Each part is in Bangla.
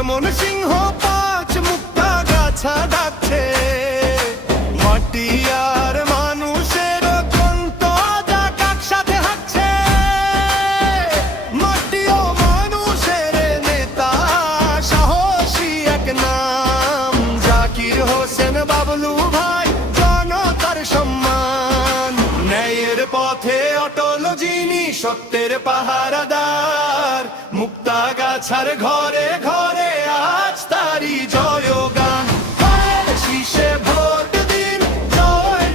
ময়মন সিংহ পাঁচ মুক্তা গাছা ডাকছে। মাটি আর মানুষের কন্ত যাক হাঁটছে। মাটি ও মানুষের নেতা, সাহসী এক নাম। জাকির হোসেন বাবলু ভাই, জনতার সম্মান। ন্যায়ের পথে অটল যিনি সত্যের পাহারাদার। মুক্তা গাছার ঘরে তারি শীষে ভোট জয়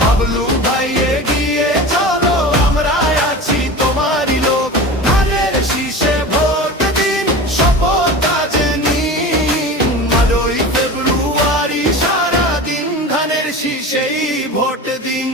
বাবলু ভাই এগিয়ে চলো, আমরা আছি তোমারই লোক। ধানের শীষে ভোট দিন, শপথ কাজে নিন। বারোই ফেব্রুয়ারি সারাদিন ধানের শীষেই ভোট দিন।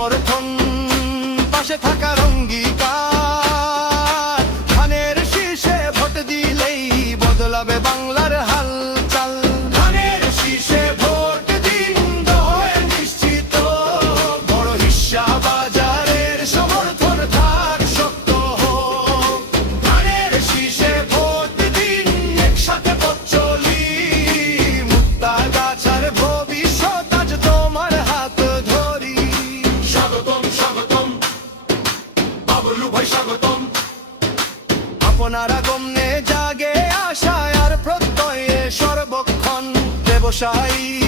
সমর্থন পাশে থাকার ব্যবসায়ী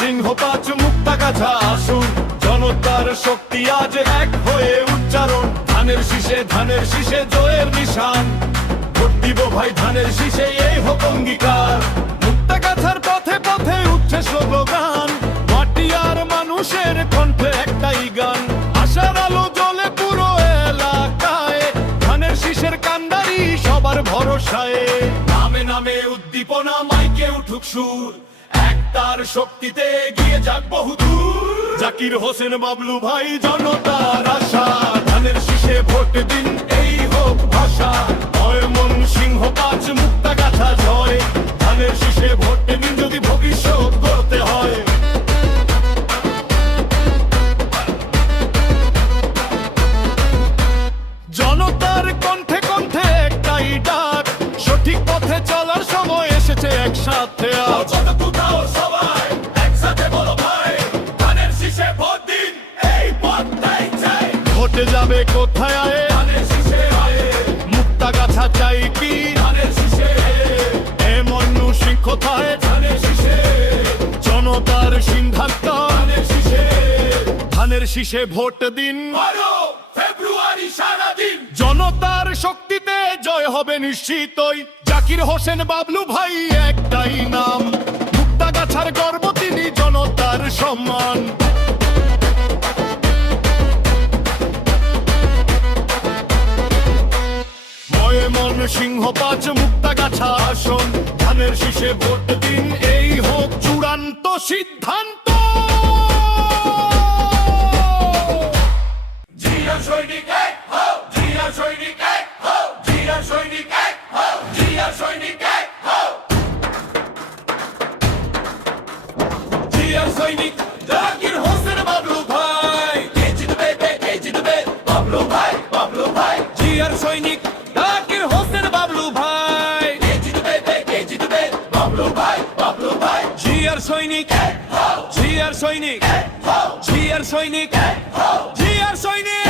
সিংহ পাঁচ মুক্তা কাছা আসুন। জনতার শক্তি আজ এক হয়ে উচ্চারণ। ধানের শীষে ধানের শীষে জয়ের নিশান। ভোট দিব ভাই, ধানের শীষে এই হোক অঙ্গীকার। একতার শক্তিতে গিয়ে যাক বহুদূর জাকির হোসেন বাবলু ভাই, জনতার আশা। ধানের শীষে ভোট দিন, এই হোক ভাষা। ময়মন সিংহ পাঁচ মুক্তা গাথা জয় ধানের শীষে ভোট দিন যদি ভবিষ্যৎ করতে হয়। ভোটে যাবে কোথায় আয়ে? মুক্তা গাছা চাই কি? এমন সিংহ জনতার সিদ্ধান্ত। ধানের শীষে ভোট দিন। ফেব্রুয়ারি সারাদিন। জনতার শক্তিতে জয় হবে নিশ্চিতই। জাকির হোসেন বাবলু ভাই একটাই নাম। মুক্তা গাছার গর্ব তিনি জনতার সম্মান। নয় মন সিংহ পাঁচ মুক্তা গাছা আসন। ধানের শীষে ভোট দিন, এই হোক চূড়ান্ত সিদ্ধান্ত। ভাই ভাই সৈনিক ভাই বাবলু ভাই জিয়ার সৈনিক জিয়ার সৈনিক জিয়ার সৈনিক জিয়ার সৈনিক।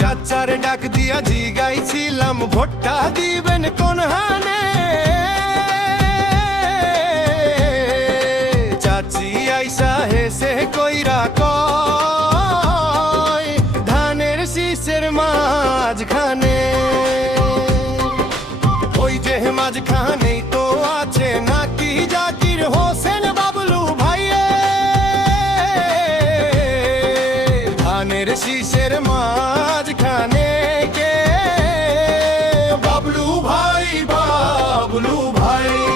চাচারে ডাক দিয়া জি গাইছিলাম ভোটটা দিবেন কোন হানে? প্রেমের মাছ খানে কে? বাবলু ভাই বাবলু ভাই।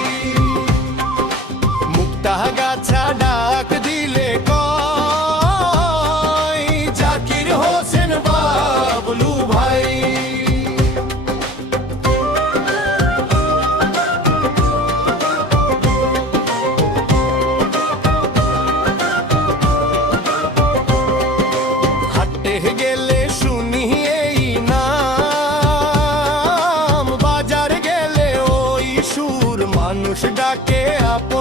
ਹੋਸ਼ ਡਾਕੇ ਆਪ